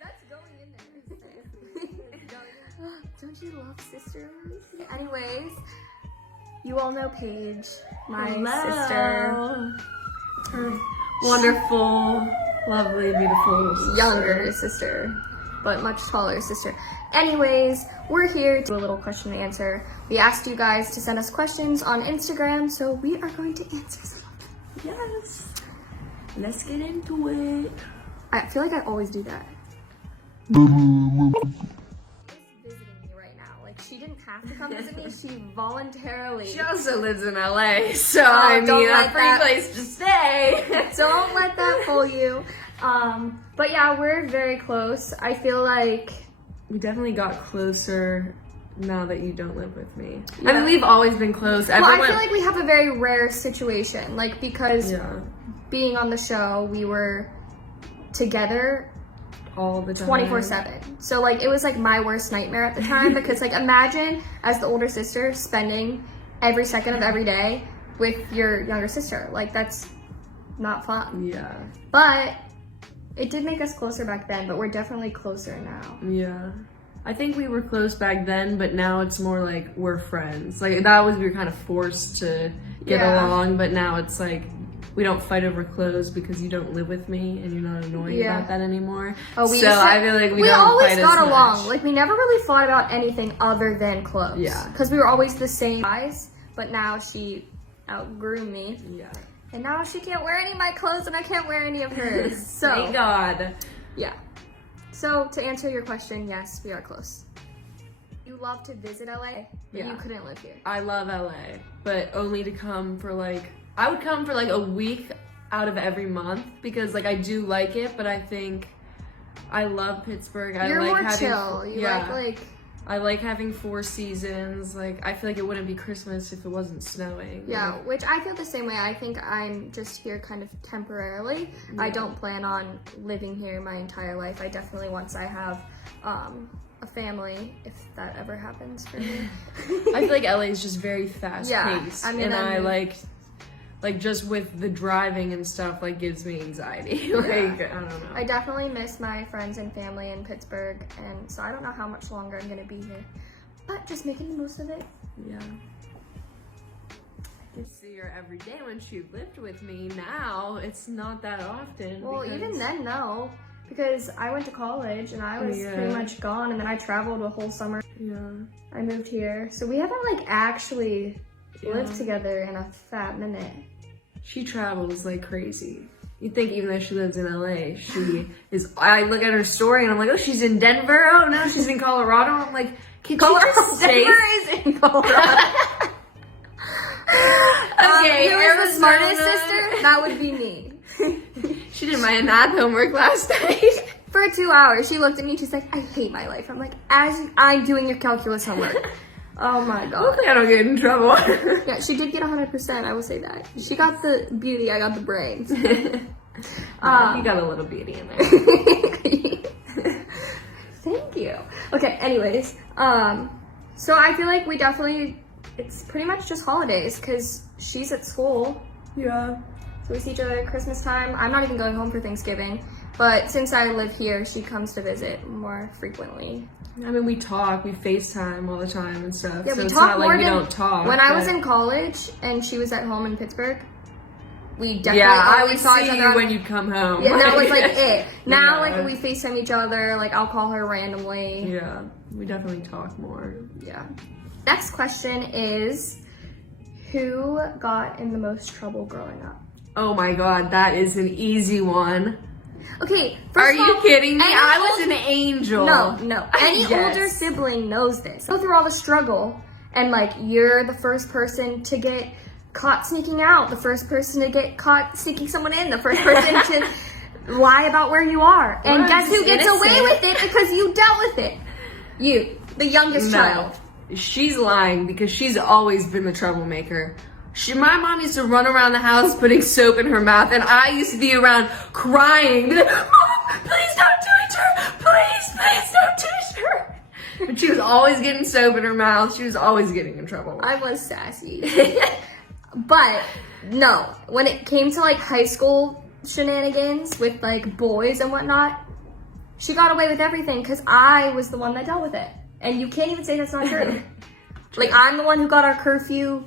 That's going in there. Don't you love sisters? Anyways, you all know Paige, my sister. Her wonderful, lovely, beautiful younger sister, but much taller sister. Anyways, we're here to do a little question and answer. We asked you guys to send us questions on Instagram, so we are going to answer some of them. Yes. Let's get into it. I feel like I always do that. She's visiting me right now. Like, she didn't have to come visit me. She voluntarily. She also lives in LA, so I mean, a free place to stay. Don't let that fool you. But yeah, we're very close. I feel like we definitely got closer now that you don't live with me. Yeah. I mean, we've always been close. Well, I feel like we have a very rare situation, like, because being on the show, we were together all the time, 24/7. So like, it was like my worst nightmare at the time because like, imagine as the older sister spending every second of every day with your younger sister. Like, that's not fun. Yeah. But it did make us closer back then, but we're definitely closer now. Yeah. I think we were close back then, but now it's more like we're friends. Like, that was, we were kind of forced to get along, but now it's like, we don't fight over clothes because you don't live with me and you're not annoying about that anymore. Oh, I feel like we don't always fight got as along. much. Like, we never really fought about anything other than clothes. Yeah. Because we were always the same size, but now she outgrew me. Yeah. And now she can't wear any of my clothes and I can't wear any of hers. So thank God. Yeah. So to answer your question, yes, we are close. You love to visit LA, but you couldn't live here. I love LA, but only to come for like, I would come for like a week out of every month because like I do like it, but I think I love Pittsburgh. You're more chill. You like I like having 4 seasons. Like, I feel like it wouldn't be Christmas if it wasn't snowing. Yeah, which I feel the same way. I think I'm just here kind of temporarily. Yeah. I don't plan on living here my entire life. I definitely, once I have a family, if that ever happens for me. I feel like LA is just very fast paced. I mean, and I like just with the driving and stuff, like, gives me anxiety. Like, I don't know. I definitely miss my friends and family in Pittsburgh, and so I don't know how much longer I'm gonna be here, but just making the most of it. Yeah. I could see her every day when she lived with me. Now it's not that often. Well, even then, no, because I went to college and I was pretty much gone, and then I traveled a whole summer. Yeah. I moved here, so we haven't like actually lived together in a fat minute. She travels like crazy. You'd think even though she lives in LA, she is, I look at her story and I'm like, oh, she's in Denver. Oh, no, she's in Colorado. I'm like, can Colorado, she just stay? Denver is in Colorado. Okay, who's the smartest sister? That would be me. She did my math homework last night. For 2 hours, she looked at me and she's like, I hate my life. I'm like, as I'm doing your calculus homework. Oh my God. Hopefully I don't get in trouble. Yeah, she did get 100%, I will say that. She got the beauty, I got the brains. You got a little beauty in there. Thank you. Okay, anyways, so I feel like we definitely, it's pretty much just holidays because she's at school. Yeah. So we see each other at Christmas time. I'm not even going home for Thanksgiving, but since I live here, she comes to visit more frequently. I mean, we talk, we FaceTime all the time and stuff. Yeah, so we it's talk not more like we than, don't talk. When I was in college and she was at home in Pittsburgh, we definitely I always would saw see each other you when you'd come home. Yeah, that was like it. Now, like, we FaceTime each other, like, I'll call her randomly. Yeah, we definitely talk more. Yeah. Next question is, who got in the most trouble growing up? Oh my God, that is an easy one. Okay, Are you kidding me? I was an angel. No. Any older sibling knows this. Go through all the struggle, and like, you're the first person to get caught sneaking out, the first person to get caught sneaking someone in, the first person to lie about where you are. And guess who gets away with it because you dealt with it? You, the youngest child. She's lying because she's always been the troublemaker. My mom used to run around the house putting soap in her mouth, and I used to be around crying. Mom, please don't do it to her. Please don't do it to her. But she was always getting soap in her mouth. She was always getting in trouble. I was sassy. But no, when it came to like high school shenanigans with like boys and whatnot, she got away with everything because I was the one that dealt with it. And you can't even say that's not true. Like, I'm the one who got our curfew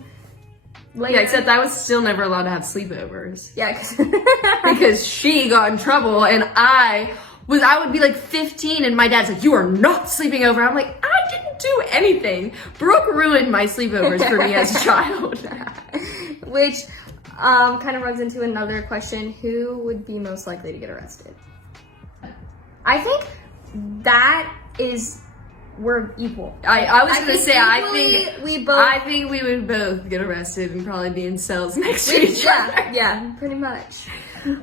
later. Yeah, except I was still never allowed to have sleepovers. Yeah, Because she got in trouble, and I would be like 15, and my dad's like, you are not sleeping over. I'm like, I didn't do anything. Brooke ruined my sleepovers for me as a child. Which kind of runs into another question. Who would be most likely to get arrested? I think that is, we're equal. I was gonna say, I think we would both get arrested and probably be in cells next to each other. Yeah, pretty much.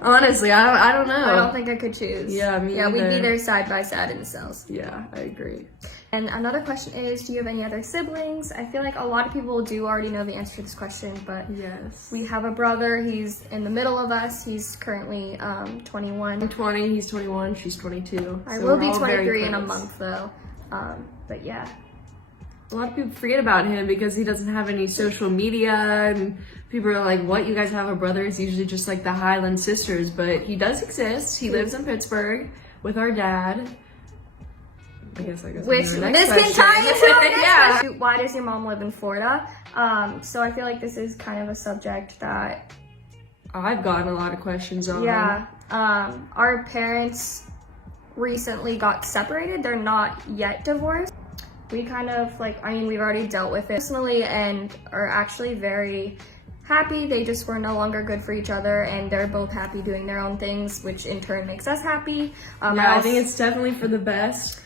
Honestly, I don't know. I don't think I could choose. Yeah, me Yeah, we'd either. be there side by side in the cells. Yeah, I agree. And another question is, do you have any other siblings? I feel like a lot of people do already know the answer to this question, but yes, we have a brother. He's in the middle of us. He's currently 21. I'm 20, he's 21, she's 22. I so will we're be all very 23 in a close. month though. But yeah. A lot of people forget about him because he doesn't have any social media, and people are like, what, you guys have a brother? It's usually just like the Hyland sisters, but he does exist. He lives in Pittsburgh with our dad. I guess Which on to our this next can question. tie into our next Yeah. question. Why does your mom live in Florida? So I feel like this is kind of a subject that, I've gotten a lot of questions on. yeah, our parents recently got separated. They're not yet divorced. We kind of like, I mean, we've already dealt with it personally and are actually very happy. They just were no longer good for each other, and they're both happy doing their own things, which in turn makes us happy. I think it's definitely for the best.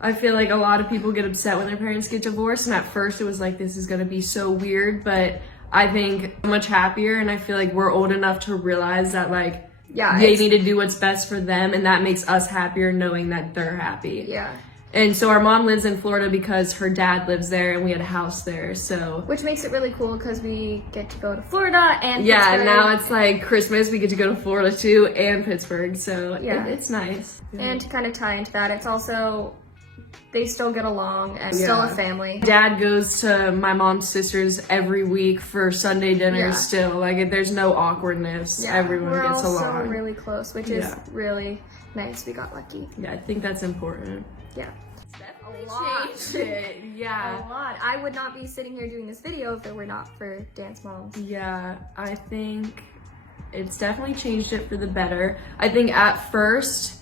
I feel like a lot of people get upset when their parents get divorced, and at first it was like, this is gonna be so weird, but I think I'm much happier, and I feel like we're old enough to realize that like, Yeah, they need to do what's best for them, and that makes us happier knowing that they're happy. yeah. And so our mom lives in Florida because her dad lives there, and we had a house there, so. Which makes it really cool because we get to go to Florida and Yeah, Pittsburgh. now it's like Christmas, we get to go to Florida too, and Pittsburgh, so Yeah. it's nice. And to kind of tie into that, it's also, they still get along and still a family. Dad goes to my mom's sisters every week for Sunday dinner Yeah. still. Like, there's no awkwardness. Yeah, Everyone we're gets also along. really close, which is Yeah. really nice. We got lucky. Yeah, I think that's important. Yeah. Definitely lot. changed it. Yeah. A lot. I would not be sitting here doing this video if it were not for Dance Moms. Yeah, I think it's definitely changed it for the better. I think at first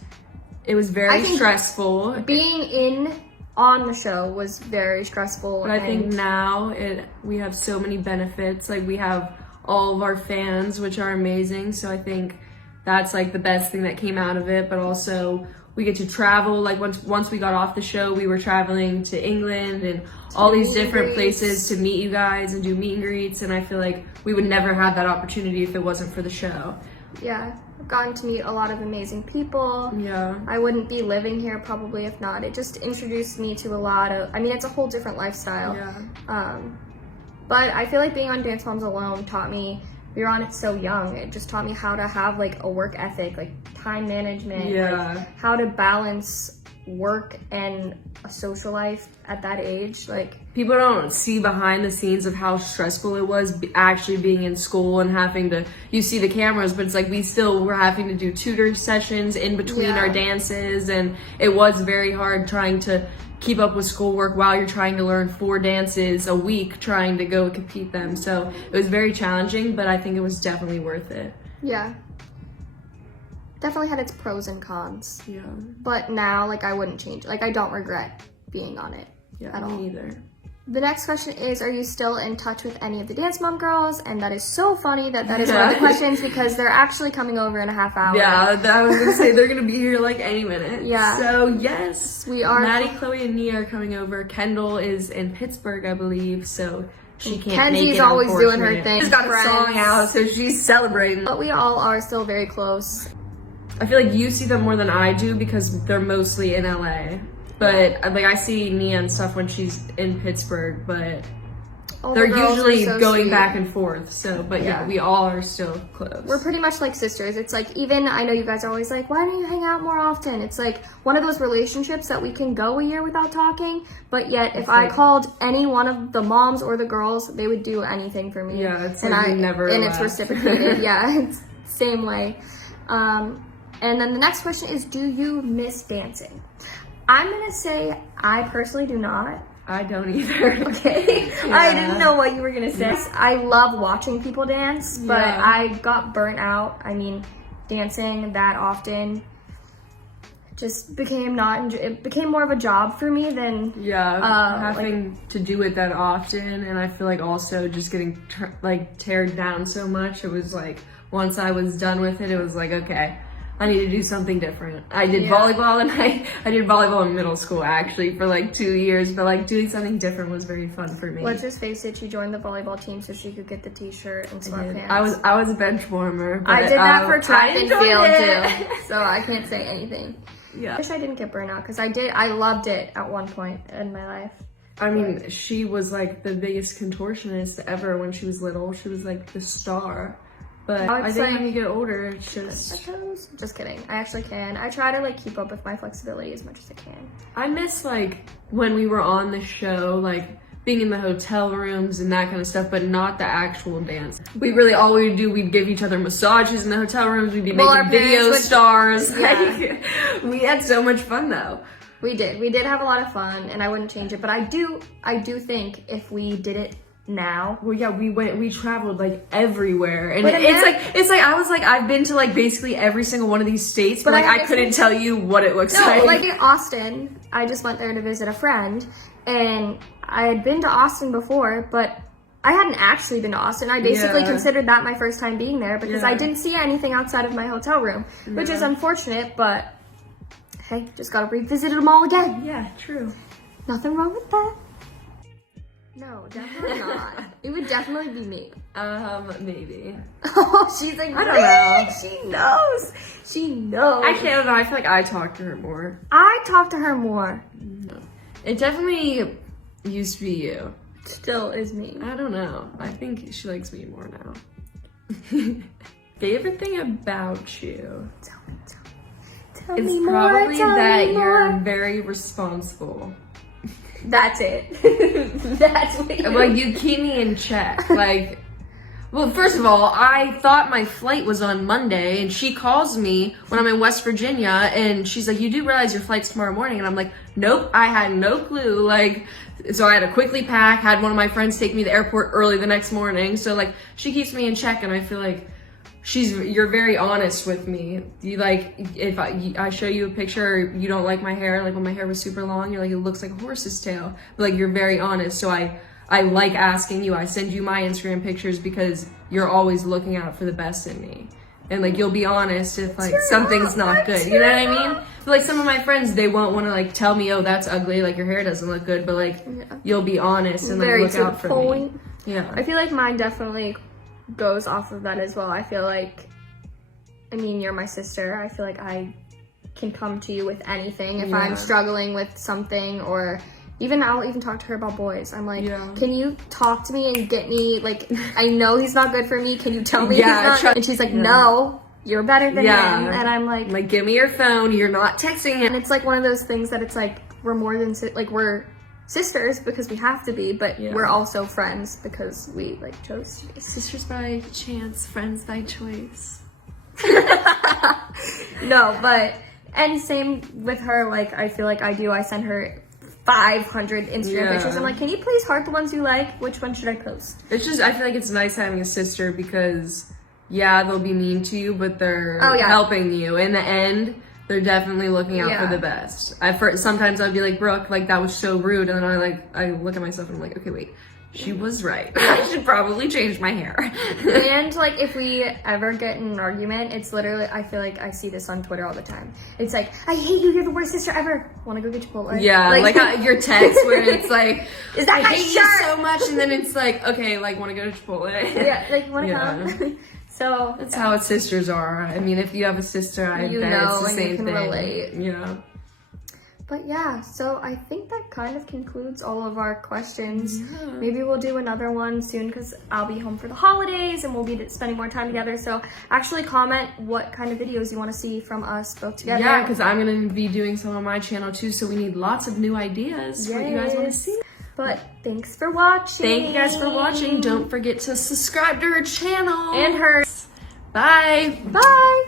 it was very I think stressful. Being on the show was very stressful. But I think and now we have so many benefits. Like, we have all of our fans, which are amazing. So I think that's like the best thing that came out of it. But also we get to travel. Like, once we got off the show, we were traveling to England and all these meet and different greets. places to meet you guys and do meet and greets. And I feel like we would never have that opportunity if it wasn't for the show. yeah, I've gotten to meet a lot of amazing people. Yeah. I wouldn't be living here probably if not. It just introduced me to a lot of, I mean, it's a whole different lifestyle. Yeah. But I feel like being on Dance Moms alone taught me, we were on it so young, it just taught me how to have like a work ethic, like time management, Yeah. like how to balance work and a social life at that age. Like, People don't see behind the scenes of how stressful it was actually being in school and having to, you see the cameras, but it's like we still were having to do tutor sessions in between Yeah. our dances, and it was very hard trying to keep up with schoolwork while you're trying to learn 4 dances a week trying to go compete them. So it was very challenging, but I think it was definitely worth it. yeah. Definitely had its pros and cons. Yeah. But now, like, I wouldn't change it. Like, I don't regret being on it Yeah, at all. me either. The next question is, are you still in touch with any of the Dance Mom girls? And that is so funny that is one of the questions because they're actually coming over in a half hour. Yeah, I was gonna say they're gonna be here like any minute. Yeah. So yes, We are. Maddie, Chloe, and Nia are coming over. Kendall is in Pittsburgh, I believe, so she can't make Kenzie's it. always doing her unfortunately. thing. She's got a Friends. song out, so she's celebrating. But we all are still very close. I feel like you see them more than I do because they're mostly in LA. But like I see Nia and stuff when she's in Pittsburgh, but All they're the girls are usually so going sweet. back and forth. So, but yeah, Yeah. we all are still close. We're pretty much like sisters. It's like, even, I know you guys are always like, why don't you hang out more often? It's like one of those relationships that we can go a year without talking, but yet if I called any one of the moms or the girls, they would do anything for me. Yeah, it's and like we never and it's left. reciprocated. Yeah, it's same way. And then the next question is, do you miss dancing? I'm gonna say I personally do not. I don't either. Okay. Yeah. I didn't know what you were gonna say. I love watching people dance, but Yeah. I got burnt out. I mean, dancing that often just became it became more of a job for me than having to do it that often, and I feel like also just getting teared down so much. It was like once I was done with it, it was like, okay, I need to do something different. I did volleyball, and I did volleyball in middle school actually for like 2 years, but like doing something different was very fun for me. Let's just face it, she joined the volleyball team so she could get the t-shirt and sweatpants. I was a bench warmer. But, I did that for track and field it. too, so I can't say anything. Yeah. I wish I didn't get burnt out because I loved it at one point in my life. I mean, she was like the biggest contortionist ever when she was little. She was like the star. But I think when you get older, it's just kidding. I actually can. I try to like keep up with my flexibility as much as I can. I miss like when we were on the show, like being in the hotel rooms and that kind of stuff, but not the actual dance. We really, all we would do, we'd give each other massages in the hotel rooms. We'd be making video stars. Yeah. We had so much fun though. We did have a lot of fun, and I wouldn't change it. But I do think if we did it now. Well, yeah, we traveled like everywhere, and it's like I was like, I've been to like basically every single one of these states, but like I couldn't tell you what it looks like. No, like in Austin, I just went there to visit a friend, and I had been to Austin before, but I hadn't actually been to Austin. I basically considered that my first time being there because I didn't see anything outside of my hotel room, which is unfortunate, but hey, just gotta revisit them all again. Yeah, true. Nothing wrong with that. No, definitely not. It would definitely be me. Maybe. Oh, she's like, I don't know. She knows. She knows. Actually, I don't know. I feel like I talk to her more. I talk to her more. No. It definitely used to be you. Still is me. I don't know. I think she likes me more now. Favorite thing about you? Tell me it's more. Probably Tell that me more. you're very responsible. That's it. That's what you Like, you keep me in check. Like, well, first of all, I thought my flight was on Monday, and she calls me when I'm in West Virginia, and she's like, you do realize your flight's tomorrow morning? And I'm like, nope, I had no clue. Like, so I had to quickly pack, had one of my friends take me to the airport early the next morning. So, like, she keeps me in check, and I feel like you're very honest with me. You like, if I show you a picture, you don't like my hair, like when my hair was super long, you're like, it looks like a horse's tail. But like, you're very honest. So I like asking you. I send you my Instagram pictures because you're always looking out for the best in me. And like, you'll be honest if like something's not good. You know what I mean? But like, some of my friends, they won't want to like tell me, oh, that's ugly, like your hair doesn't look good. But like, you'll be honest and like look out for me. Yeah. I feel like mine definitely goes off of that as well. I feel like, I mean, you're my sister. I feel like I can come to you with anything if I'm struggling with something, or I'll even talk to her about boys. I'm like, can you talk to me and get me, like, I know he's not good for me. Can you tell me he's not good? And she's like, no, you're better than him. And I'm like, give me your phone. You're not texting him. And it's like one of those things that it's like, we're more than, like, we're sisters because we have to be, but we're also friends because we like chose to be. Sisters by chance, friends by choice. No, but, and same with her, like, I feel like I send her 500 Instagram pictures. I'm like, can you please heart the ones you like? Which one should I post? It's just, I feel like it's nice having a sister because, they'll be mean to you, but they're helping you. In the end, they're definitely looking out for the best. Sometimes I'd be like, Brooke, like, that was so rude. And then I look at myself and I'm like, okay, wait, she was right. I should probably change my hair. And like, if we ever get in an argument, it's literally, I feel like I see this on Twitter all the time. It's like, I hate you, you're the worst sister ever. Wanna go get Chipotle? Yeah, like your text where it's like, is that I my hate shirt? You so much, and then it's like, okay, like, wanna go to Chipotle? Yeah, like, wanna come? So that's how sisters are. I mean, if you have a sister, I bet it's the same thing. Relate. Yeah. But yeah, so I think that kind of concludes all of our questions. Yeah. Maybe we'll do another one soon because I'll be home for the holidays and we'll be spending more time together. So actually comment what kind of videos you want to see from us both together. Yeah, because I'm going to be doing some on my channel too. So we need lots of new ideas for what you guys want to see. But thanks for watching. Thank you guys for watching. Don't forget to subscribe to her channel. And hers. Bye. Bye.